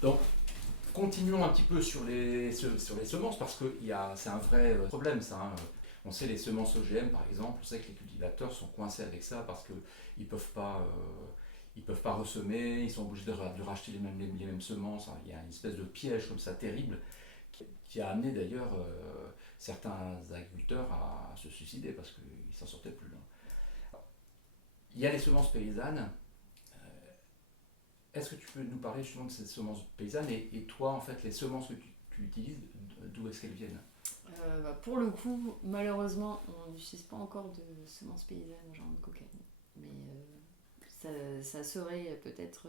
Donc, continuons un petit peu sur les semences, parce que c'est un vrai problème ça. Hein. On sait les semences OGM par exemple, on sait que les cultivateurs sont coincés avec ça parce qu'ils ne peuvent pas ressemer, ils sont obligés de racheter les mêmes semences. Hein. Il y a une espèce de piège comme ça terrible qui a amené d'ailleurs certains agriculteurs à se suicider parce qu'ils ne s'en sortaient plus. Hein. Il y a les semences paysannes. Est-ce que tu peux nous parler justement de ces semences paysannes et toi, en fait, les semences que tu utilises, d'où est-ce qu'elles viennent? Pour le coup, malheureusement, on n'utilise pas encore de semences paysannes genre de cocaïne. Mais ça serait peut-être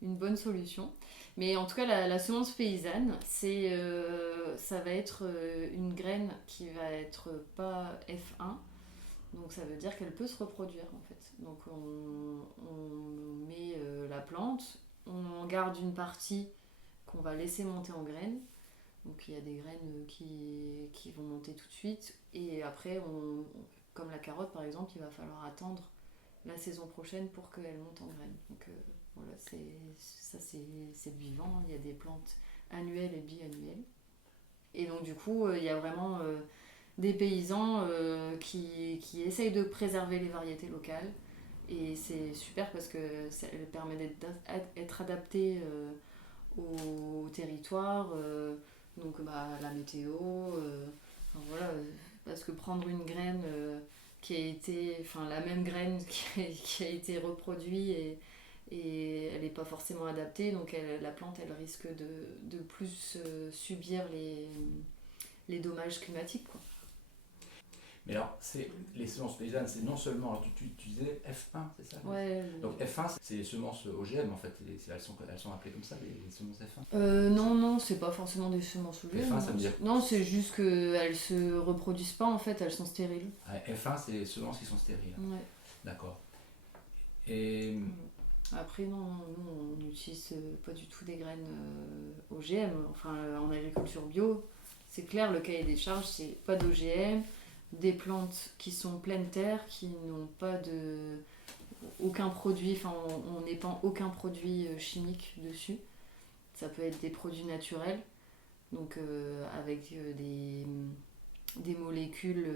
une bonne solution. Mais en tout cas, la semence paysanne, ça va être une graine qui va être pas F1. Donc ça veut dire qu'elle peut se reproduire en fait. Donc on met la plante, on garde une partie qu'on va laisser monter en graines. Donc il y a des graines qui vont monter tout de suite. Et après, comme la carotte par exemple, il va falloir attendre la saison prochaine pour qu'elle monte en graines. Donc voilà, c'est le vivant. Il y a des plantes annuelles et biannuelles. Et donc du coup, il y a vraiment des paysans qui essayent de préserver les variétés locales. Et c'est super parce que ça permet d'être adapté au territoire, donc la météo. Enfin, voilà, parce que prendre une graine qui a été, enfin la même graine qui a été reproduite et elle n'est pas forcément adaptée, donc la plante elle risque de plus subir les dommages climatiques, quoi. Mais alors, les semences paysannes, c'est non seulement, alors tu disais F1, c'est ça? Ouais. Donc F1, c'est les semences OGM en fait, elles sont appelées comme ça, les semences F1. Non, non, c'est pas forcément des semences OGM. F1, ça veut dire. Non, c'est juste qu'elles se reproduisent pas en fait, elles sont stériles. F1, c'est les semences qui sont stériles. Ouais. D'accord. Et. Après, non, nous on n'utilise pas du tout des graines OGM. Enfin, en agriculture bio, c'est clair, le cahier des charges, c'est pas d'OGM, des plantes qui sont pleine terre, qui n'ont pas de. Aucun produit, enfin, on n'épand aucun produit chimique dessus. Ça peut être des produits naturels, donc avec des molécules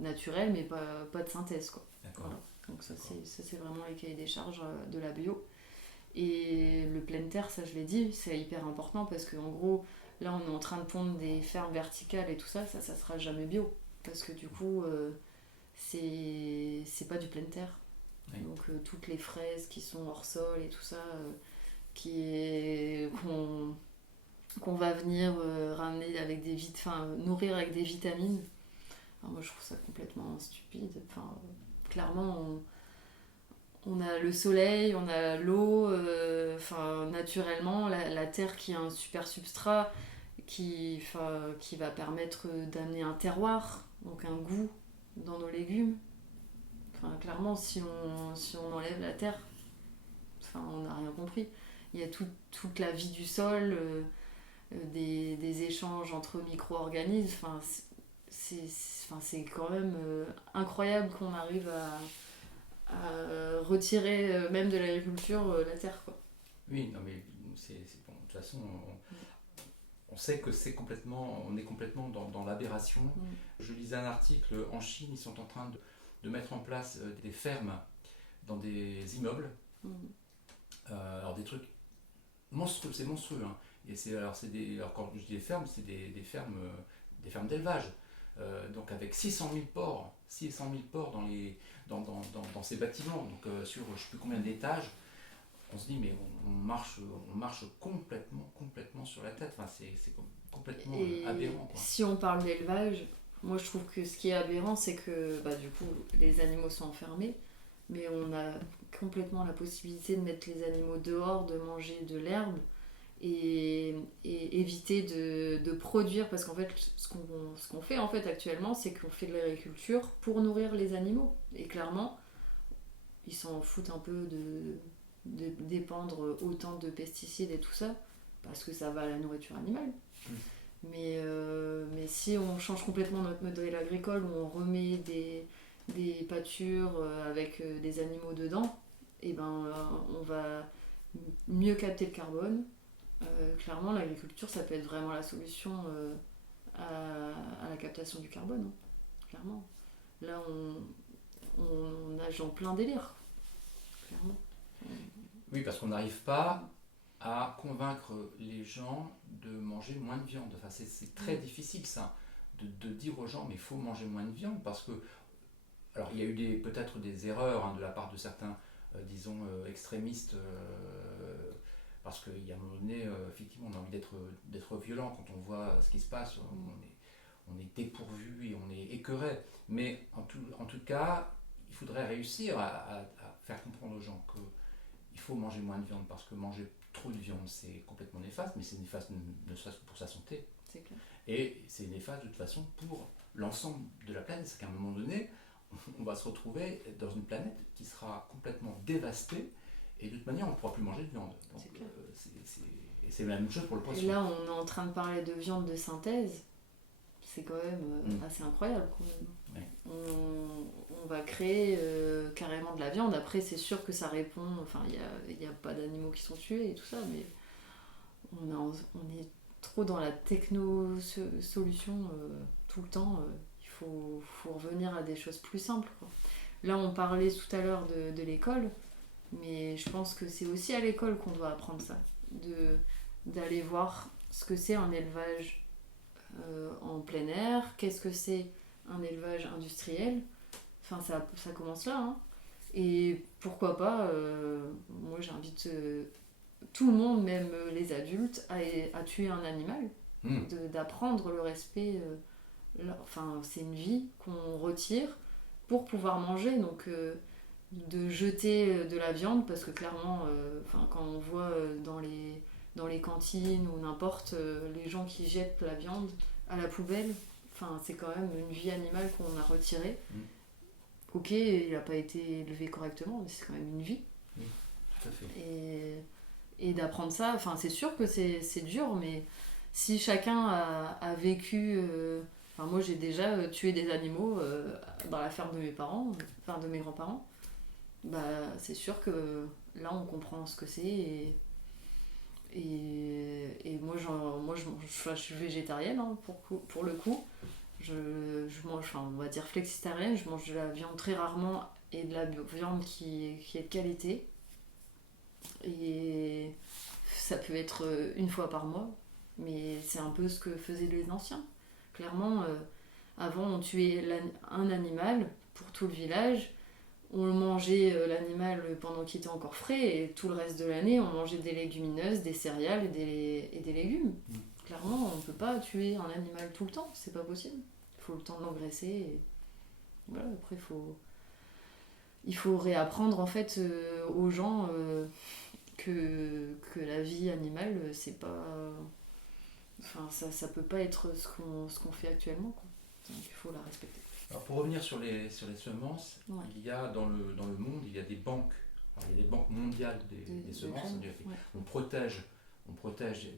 naturelles, mais pas de synthèse, quoi. D'accord. Voilà. Donc ça c'est vraiment les cahiers des charges de la bio. Et le plein terre, ça je l'ai dit, c'est hyper important parce qu'en gros, là on est en train de pondre des fermes verticales et tout ça, ça sera jamais bio. Parce que du coup, c'est pas du plein terre. Oui. Donc toutes les fraises qui sont hors sol et tout ça, qu'on va venir ramener avec nourrir avec des vitamines. Alors moi je trouve ça complètement stupide. Enfin, clairement, on a le soleil, on a l'eau, naturellement, la terre qui a un super substrat qui va permettre d'amener un terroir, donc un goût dans nos légumes. Enfin, clairement, si on enlève la terre, on n'a rien compris. Il y a toute la vie du sol, des échanges entre micro-organismes. C'est quand même incroyable qu'on arrive à retirer même de l'agriculture la terre, quoi. Oui, non mais c'est bon. De toute façon, on sait que on est complètement dans l'aberration. Je lisais un article, en Chine, ils sont en train de mettre en place des fermes dans des immeubles. Alors des trucs monstrueux, c'est monstrueux. Hein. Et alors quand je dis des fermes, c'est des fermes d'élevage. Donc avec 600 000 porcs dans ces bâtiments, donc sur je ne sais plus combien d'étages, on se dit mais on marche complètement sur la tête, enfin, c'est complètement aberrant, quoi. Si on parle d'élevage, moi je trouve que ce qui est aberrant c'est que du coup les animaux sont enfermés, mais on a complètement la possibilité de mettre les animaux dehors, de manger de l'herbe et éviter de produire, parce qu'en fait ce qu'on fait en fait actuellement, c'est qu'on fait de l'agriculture pour nourrir les animaux, et clairement ils s'en foutent un peu de dépendre autant de pesticides et tout ça, parce que ça va à la nourriture animale. Mais si on change complètement notre modèle agricole, où on remet des pâtures avec des animaux dedans, et on va mieux capter le carbone. Clairement, l'agriculture, ça peut être vraiment la solution à la captation du carbone, hein, clairement. Là, on nage en plein délire, clairement. Oui, parce qu'on n'arrive pas à convaincre les gens de manger moins de viande. Enfin, c'est très difficile ça, de dire aux gens mais il faut manger moins de viande parce que, alors il y a eu peut-être des erreurs de la part de certains, disons, extrémistes, parce qu'il y a un moment donné, effectivement, on a envie d'être violent quand on voit ce qui se passe, on est dépourvu et on est écœuré. Mais en tout cas, il faudrait réussir à faire comprendre aux gens que il faut manger moins de viande parce que manger trop de viande c'est complètement néfaste, mais c'est néfaste ne serait-ce que pour sa santé. C'est clair. Et c'est néfaste de toute façon pour l'ensemble de la planète. C'est qu'à un moment donné, on va se retrouver dans une planète qui sera complètement dévastée et de toute manière on ne pourra plus manger de viande. Donc, et c'est la même chose pour le poisson. Et là on est en train de parler de viande de synthèse, c'est quand même assez incroyable quand même. Ouais. On va créer carrément de la viande. Après, c'est sûr que ça répond. Enfin, il n'y a pas d'animaux qui sont tués et tout ça, mais on est trop dans la techno-solution tout le temps. Il faut revenir à des choses plus simples, quoi. Là, on parlait tout à l'heure de l'école, mais je pense que c'est aussi à l'école qu'on doit apprendre ça. D'aller voir ce que c'est un élevage en plein air, qu'est-ce que c'est un élevage industriel. Enfin, ça commence là, hein. Et pourquoi pas, moi j'invite tout le monde, même les adultes, à tuer un animal, d'apprendre le respect. Enfin, c'est une vie qu'on retire pour pouvoir manger, donc de jeter de la viande, parce que clairement, quand on voit dans les cantines ou n'importe, les gens qui jettent la viande à la poubelle, enfin, c'est quand même une vie animale qu'on a retirée. Ok, il n'a pas été élevé correctement, mais c'est quand même une vie. Oui, tout à fait. Et d'apprendre ça, enfin, c'est sûr que c'est dur, mais si chacun a vécu... Enfin, moi, j'ai déjà tué des animaux dans la ferme de mes parents, enfin de mes grands-parents. Bah, c'est sûr que là, on comprend ce que c'est. Et moi, je suis végétarienne, hein, pour le coup. Je mange, enfin, on va dire flexitarienne, je mange de la viande très rarement et de la viande qui est de qualité. Et ça peut être une fois par mois, mais c'est un peu ce que faisaient les anciens. Clairement, avant, on tuait un animal pour tout le village. On mangeait l'animal pendant qu'il était encore frais, et tout le reste de l'année, on mangeait des légumineuses, des céréales et des légumes. Clairement, on ne peut pas tuer un animal tout le temps, c'est pas possible. Il faut le temps de l'engraisser. Et voilà, après, il faut réapprendre en fait aux gens que la vie animale, c'est pas. Enfin, ça peut pas être ce qu'on fait actuellement, quoi. Donc il faut la respecter. Alors pour revenir sur les semences, il y a dans le monde, il y a des banques. Alors, il y a des banques mondiales des semences. On protège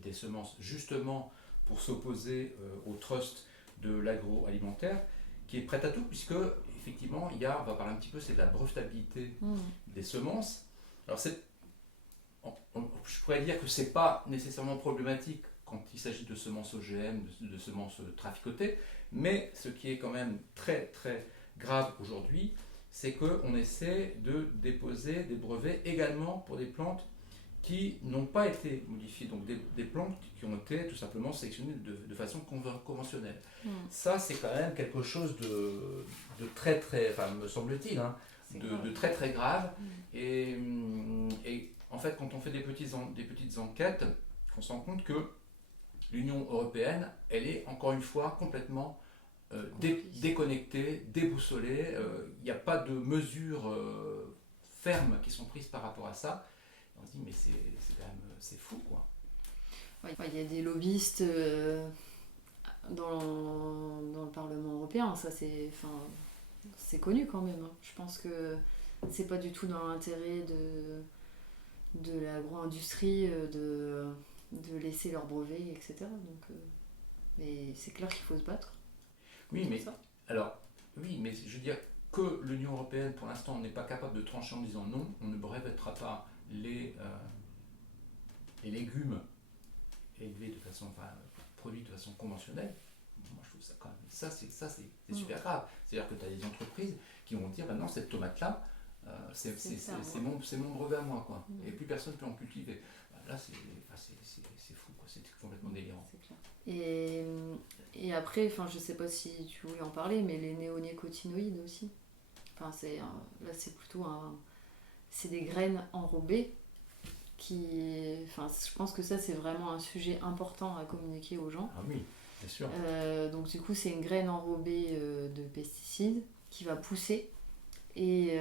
des semences justement pour s'opposer au trust de l'agroalimentaire qui est prêt à tout, puisque effectivement on va parler un petit peu, c'est de la brevetabilité des semences. Alors je pourrais dire que c'est pas nécessairement problématique quand il s'agit de semences OGM, de semences traficotées, mais ce qui est quand même très très grave aujourd'hui, c'est qu'on essaie de déposer des brevets également pour des plantes qui n'ont pas été modifiées, donc des plantes qui ont été tout simplement sélectionnées de façon conventionnelle. Ça, c'est quand même quelque chose de très très, enfin me semble-t-il, hein, de très très grave. Et en fait, quand on fait des petites enquêtes, on se rend compte que l'Union européenne, elle est encore une fois complètement déconnectée, déboussolée. Il n'y a pas de mesures fermes qui sont prises par rapport à ça. Et on se dit, mais c'est quand même c'est fou, quoi. Il y a des lobbyistes dans le Parlement européen, ça c'est connu quand même. Je pense que c'est pas du tout dans l'intérêt de l'agro-industrie de laisser leurs brevets, etc. Donc, mais c'est clair qu'il faut se battre. Oui, mais je veux dire que l'Union européenne, pour l'instant, n'est pas capable de trancher en disant non, on ne brevettera pas les les légumes élevés produits de façon conventionnelle, moi je trouve ça quand même, c'est super grave. C'est-à-dire que tu as des entreprises qui vont dire, non, cette tomate-là, c'est mon brevet à moi, quoi. Et plus personne ne peut en cultiver. Là, c'est fou, quoi. C'est complètement délirant. C'est clair. Et après, je sais pas si tu voulais en parler, mais les néonicotinoïdes aussi. Là, c'est plutôt c'est des graines enrobées je pense que ça, c'est vraiment un sujet important à communiquer aux gens. Ah oui, bien sûr. Donc du coup, c'est une graine enrobée de pesticides qui va pousser et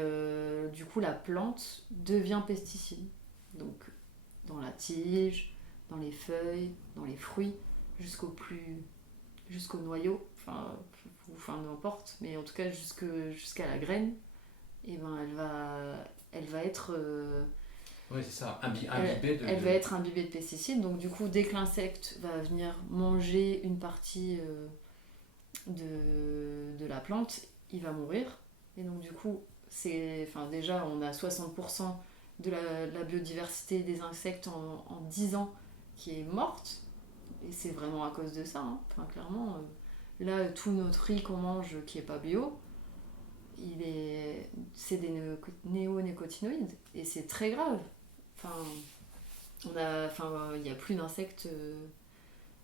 du coup, la plante devient pesticide. Donc dans la tige, dans les feuilles, dans les fruits, jusqu'au noyau, n'importe, mais en tout cas jusqu'à la graine, et ben elle va être oui, c'est ça, elle va être imbibée de pesticides. Donc du coup, dès que l'insecte va venir manger une partie de la plante, il va mourir. Et donc du coup, déjà, on a 60% de la biodiversité des insectes en 10 ans qui est morte. Et c'est vraiment à cause de ça. Clairement, là, tout notre riz qu'on mange qui est pas bio, c'est des néonicotinoïdes. Et c'est très grave. Il n'y a plus d'insectes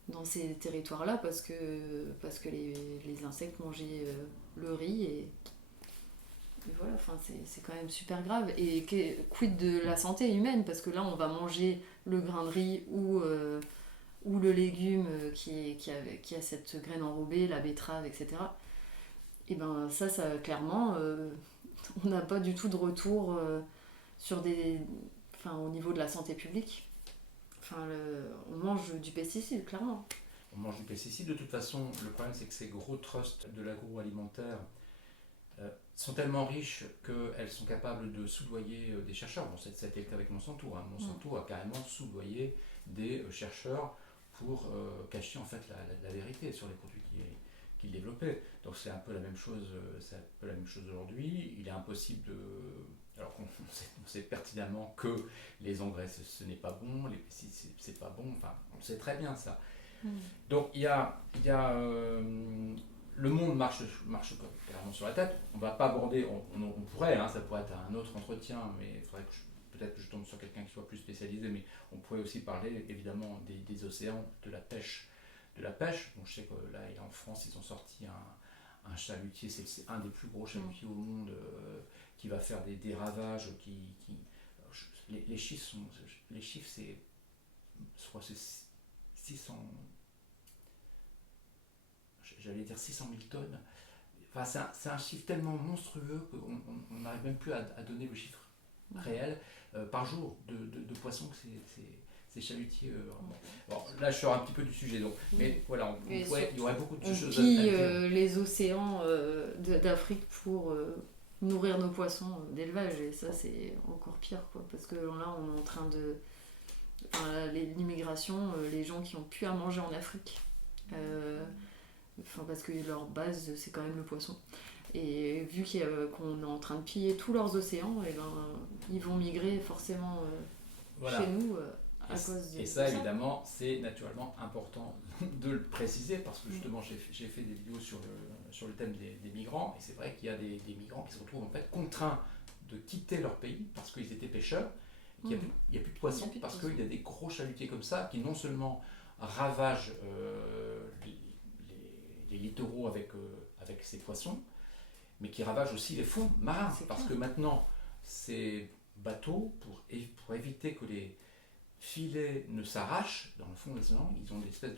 dans ces territoires-là parce que les insectes mangeaient le riz et voilà, c'est quand même super grave. Et quid de la santé humaine, parce que là on va manger le grain de riz ou le légume qui a cette graine enrobée, la betterave, etc. Et ben ça clairement, on n'a pas du tout de retour au niveau de la santé publique. On mange du pesticide, clairement. On mange du pesticide. De toute façon, le problème, c'est que ces gros trusts de l'agroalimentaire sont tellement riches qu'elles sont capables de soudoyer des chercheurs. Bon, ça a été le cas avec Monsanto. Monsanto a carrément soudoyé des chercheurs pour cacher en fait la vérité sur les produits qu'il développait. Donc c'est un peu la même chose. Aujourd'hui. Il est impossible de... Alors qu'on sait pertinemment que les engrais ce n'est pas bon, les pesticides c'est pas bon, on sait très bien ça. Donc il y a le monde marche carrément sur la tête. On va pas aborder, on pourrait, ça pourrait être un autre entretien, mais il faudrait que peut-être que je tombe sur quelqu'un qui soit plus spécialisé, mais on pourrait aussi parler évidemment des océans, de la pêche. Bon, je sais que là en France ils ont sorti un chalutier, c'est un des plus gros chalutiers au monde, qui va faire des ravages, les chiffres c'est, je crois c'est 600, j'allais dire 600 000 tonnes. C'est un chiffre tellement monstrueux qu'on n'arrive même plus à donner le chiffre réel par jour de poissons que ces chalutiers. Bon, là je sors un petit peu du sujet, donc, mais voilà, il y aurait beaucoup de choses à dire. Les océans d'Afrique pour nourrir nos poissons d'élevage, et ça c'est encore pire, quoi, parce que là on est en train de... l'immigration, les gens qui ont plus à manger en Afrique, parce que leur base c'est quand même le poisson. Et vu qu'on est en train de piller tous leurs océans, et ils vont migrer forcément chez nous à cause de ça. Et ça, évidemment, c'est naturellement important de le préciser, parce que justement, j'ai fait des vidéos sur le thème des migrants, et c'est vrai qu'il y a des migrants qui se retrouvent en fait contraints de quitter leur pays parce qu'ils étaient pêcheurs, et qu'il n'y a plus de poissons, parce qu'il y a des gros chalutiers comme ça qui non seulement ravagent les littoraux avec ces poissons, mais qui ravagent aussi les fonds marins, parce que maintenant, ces bateaux, pour éviter que les filets ne s'arrachent, dans le fond des océans, ils ont des espèces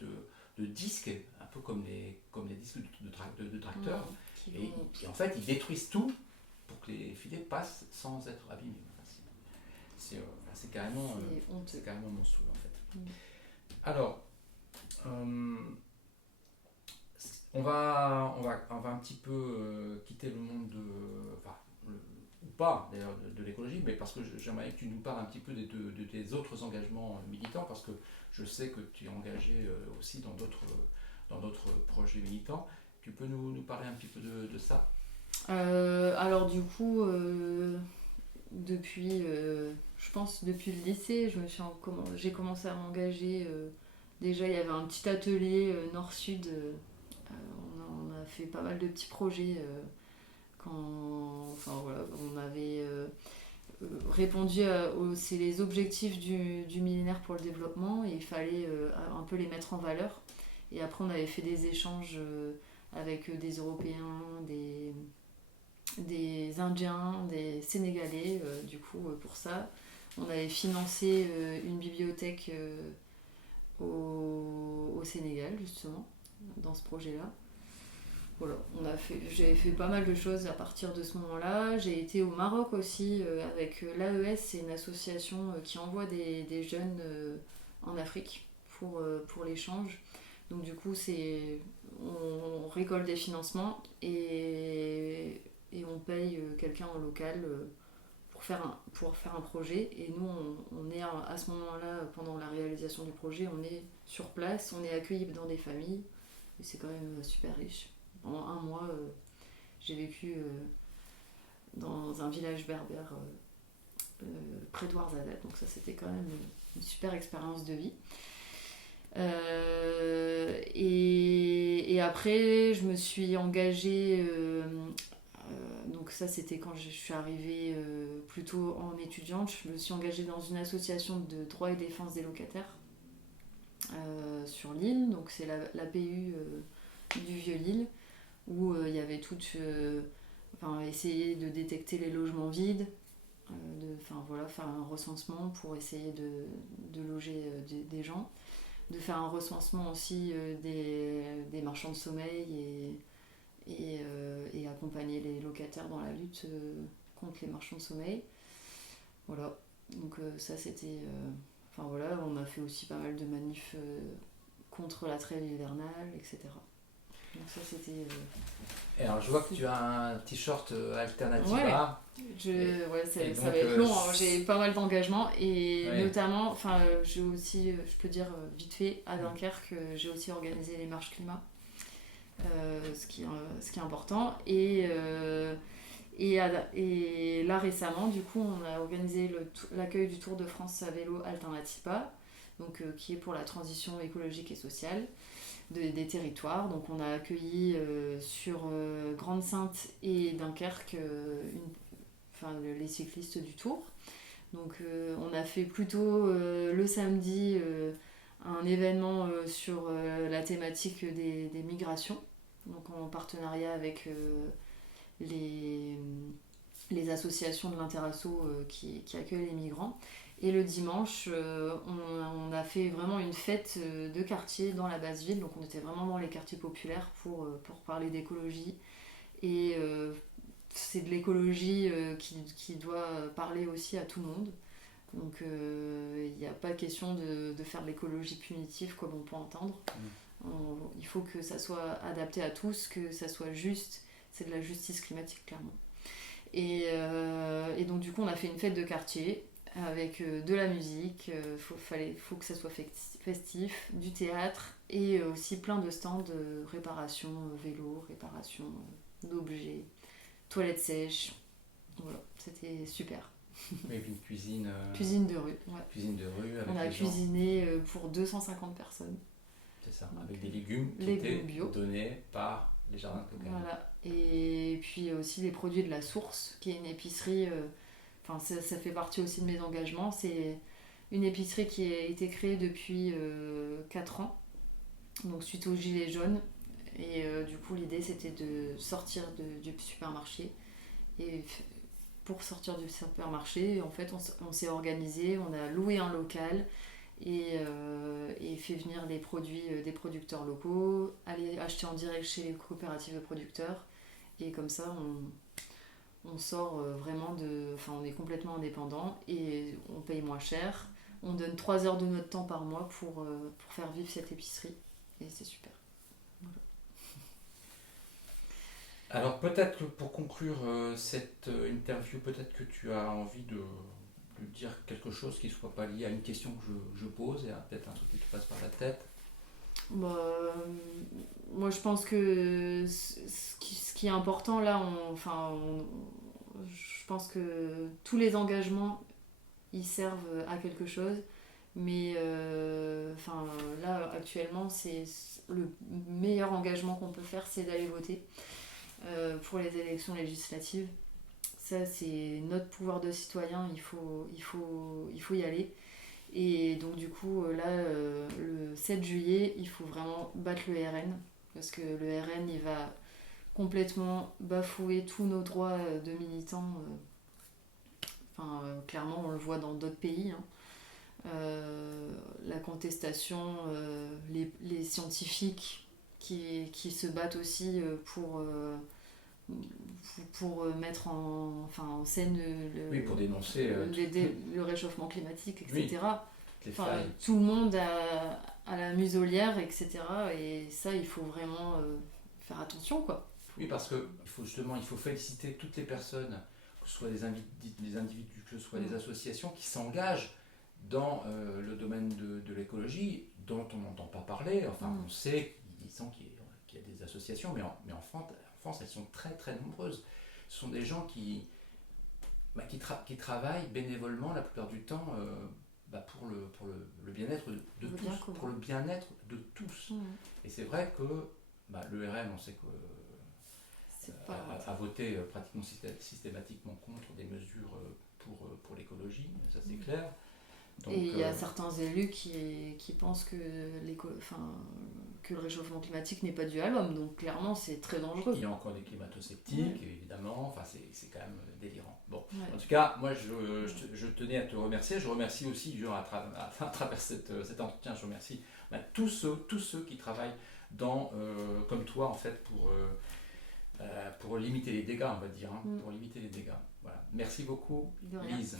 de disques, un peu comme des disques de tracteurs, et en fait, ils détruisent tout pour que les filets passent sans être abîmés. C'est carrément monstrueux, en fait. Alors, on va un petit peu quitter le monde ou pas d'ailleurs de l'écologie, mais parce que j'aimerais que tu nous parles un petit peu de tes autres engagements militants, parce que je sais que tu es engagé aussi dans d'autres projets militants. Tu peux nous parler un petit peu de ça ? Alors du coup, depuis, je pense depuis le lycée, j'ai commencé à m'engager. Déjà, il y avait un petit atelier nord-sud. On a fait pas mal de petits projets enfin voilà, on avait répondu c'est les objectifs du millénaire pour le développement et il fallait un peu les mettre en valeur. Et après, on avait fait des échanges avec des Européens, des Indiens, des Sénégalais, du coup, pour ça. On avait financé une bibliothèque au Sénégal, justement, dans ce projet-là. Voilà, j'ai fait pas mal de choses à partir de ce moment-là. J'ai été au Maroc aussi avec l'AES, c'est une association qui envoie des jeunes en Afrique pour l'échange. Donc du coup, on récolte des financements et on paye quelqu'un en local pour faire un projet. Et nous, on est à ce moment-là, pendant la réalisation du projet, on est sur place, on est accueillis dans des familles. Et c'est quand même super riche. Pendant un mois, j'ai vécu dans un village berbère près de Ouarzazate. Donc ça, c'était quand même une super expérience de vie. Et après, je me suis engagée. Donc ça, c'était quand je suis arrivée plutôt en étudiante. Je me suis engagée dans une association de droit et défense des locataires sur l'île. Donc c'est l'APU du Vieux-Lille, où il y avait essayer de détecter les logements vides, faire un recensement pour essayer de loger des gens, de faire un recensement aussi des marchands de sommeil et accompagner les locataires dans la lutte contre les marchands de sommeil. Voilà, donc ça c'était... on a fait aussi pas mal de manifs contre la trêve hivernale, etc. Donc ça c'était... Et alors je vois que tu as un t-shirt Alternativa. Ouais, ça va être long, hein. J'ai pas mal d'engagement et notamment, j'ai aussi, je peux dire vite fait, à Dunkerque, j'ai aussi organisé les marches climat, ce qui est important. Et là récemment, du coup, on a organisé l'accueil du Tour de France à vélo Alternativa, donc, qui est pour la transition écologique et sociale des territoires. Donc on a accueilli sur Grande-Synthe et Dunkerque les cyclistes du Tour. Donc on a fait plutôt le samedi un événement sur la thématique des migrations, donc en partenariat avec les associations de l'Interasso qui accueillent les migrants. Et le dimanche, on a fait vraiment une fête de quartier dans la basse ville. Donc on était vraiment dans les quartiers populaires pour parler d'écologie. Et c'est de l'écologie qui doit parler aussi à tout le monde. Donc il n'y a pas question de faire de l'écologie punitive comme on peut entendre. Il faut que ça soit adapté à tous, que ça soit juste. C'est de la justice climatique, clairement. Et donc du coup on a fait une fête de quartier avec de la musique, faut que ça soit festif, du théâtre et aussi plein de stands de réparation vélo, réparation d'objets, toilettes sèches. Voilà, c'était super. Avec une cuisine... Cuisine de rue, ouais. Cuisine de rue avec on a cuisiné pour 250 personnes. C'est ça, avec des légumes qui légumes étaient bio. Donnés par les jardins de cocaïne. Voilà, et puis aussi les produits de la Source, qui est une épicerie... ça fait partie aussi de mes engagements. C'est une épicerie qui a été créée depuis 4 ans, donc suite aux gilets jaunes. Et du coup, l'idée c'était de sortir du supermarché. Et pour sortir du supermarché, en fait, on s'est organisé, on a loué un local et fait venir les produits des producteurs locaux, aller acheter en direct chez les coopératives de producteurs. Et comme ça, on sort vraiment on est complètement indépendant et on paye moins cher. On donne 3 heures de notre temps par mois pour faire vivre cette épicerie et c'est super. Voilà. Alors peut-être que pour conclure cette interview, peut-être que tu as envie de dire quelque chose qui ne soit pas lié à une question que je pose et peut-être un truc qui te passe par la tête. Moi je pense que ce qui est important là, je pense que tous les engagements, ils servent à quelque chose. Mais là, actuellement, c'est le meilleur engagement qu'on peut faire, c'est d'aller voter pour les élections législatives. Ça, c'est notre pouvoir de citoyen, il faut y aller. Et donc du coup, là, le 7 juillet, il faut vraiment battre le RN, parce que le RN, il va complètement bafouer tous nos droits de militants. Clairement, on le voit dans d'autres pays. Hein. La contestation, les scientifiques qui se battent aussi pour mettre en scène pour dénoncer le réchauffement climatique, etc. Oui, tout le monde a la muselière, etc. Et ça, il faut vraiment faire attention, quoi. Oui, parce que il faut féliciter toutes les personnes, que ce soit des individus, que ce soit des associations, qui s'engagent dans le domaine de l'écologie, dont on n'entend pas parler. On sait qu'il y a des associations, mais en France, elles sont très très nombreuses. Ce sont des gens qui travaillent bénévolement la plupart du temps pour le bien-être de tous. Pour le bien-être de tous. Et c'est vrai que le RN, on sait que a voté pratiquement systématiquement contre des mesures pour l'écologie, ça c'est clair. Donc, et il y a certains élus qui pensent que le réchauffement climatique n'est pas dû à l'homme, donc clairement c'est très dangereux. Il y a encore des climato-sceptiques, évidemment, c'est quand même délirant. Bon. En tout cas, moi je tenais à te remercier, je remercie aussi, à travers cet entretien, je remercie tous ceux qui travaillent comme toi en fait pour limiter les dégâts, on va dire, pour limiter les dégâts. Voilà. Merci beaucoup, Lise.